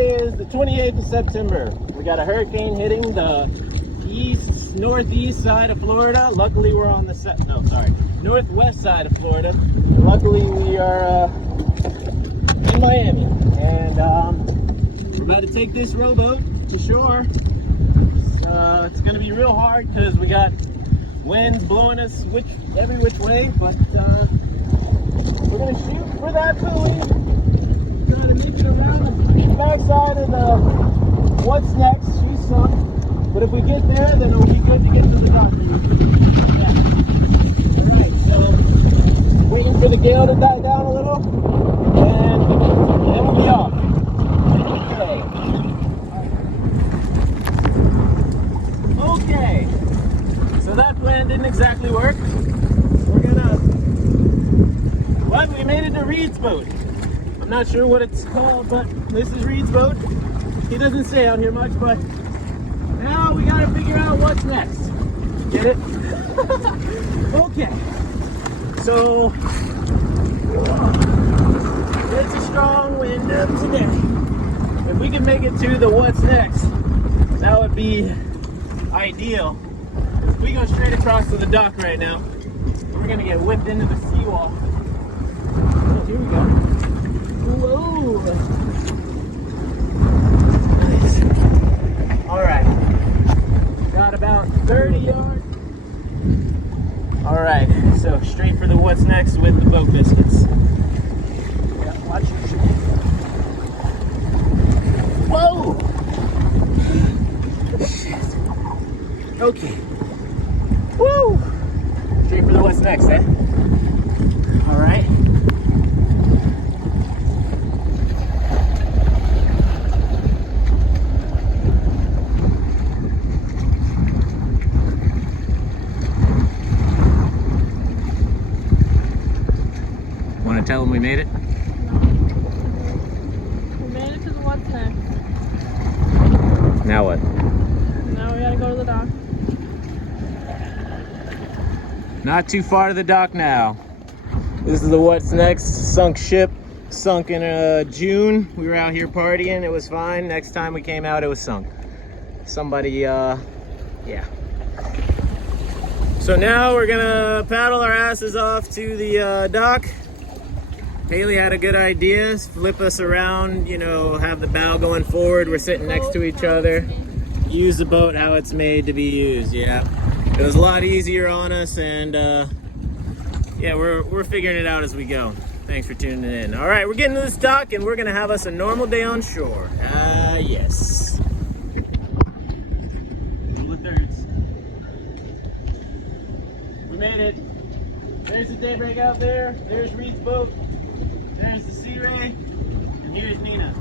Today is the 28th of September. We got a hurricane hitting the northeast side of Florida. Luckily, we're on the northwest side of Florida. Luckily, we are in Miami, and we're about to take this rowboat to shore. So it's going to be real hard because we got winds blowing us every which way, but we're going to shoot for that buoy, try to make it around the backside of the what's next. She's sunk, but if we get there, then it'll be good to get to the dock. Alright, so waiting for the gale to die down a little, and then we'll be off. Okay, so that plan didn't exactly work. We made it to Reed's boat. I'm not sure what it's called, but this is Reed's boat. He doesn't stay out here much, but now we gotta figure out what's next. Get it? Okay. So, it's a strong wind today. If we can make it to the what's next, that would be ideal. We go straight across to the dock right now. We're gonna get whipped into the seawall. Oh, here we go. Whoa! Nice. All right. Got about 30 yards. All right. So straight for the what's next with the boat biscuits. Yeah, watch your shoe. Whoa! Shit. Okay. Woo! Straight for the what's next, eh? All right. Want to tell them we made it? No. We made it to the what's next. Now what? Now we gotta go to the dock. Not too far to the dock now. This is the what's next. Sunk ship. Sunk in June. We were out here partying. It was fine. Next time we came out, it was sunk. Somebody, yeah. So now we're gonna paddle our asses off to the dock. Haley had a good idea. Flip us around, you know, have the bow going forward. We're sitting next to each other. Use the boat how it's made to be used, yeah. It was a lot easier on us, and yeah, we're figuring it out as we go. Thanks for tuning in. All right, we're getting to this dock, and we're gonna have us a normal day on shore. Yes. We made it. There's the daybreak out there. There's Reed's boat. There's the Sea Ray. And here's Nina.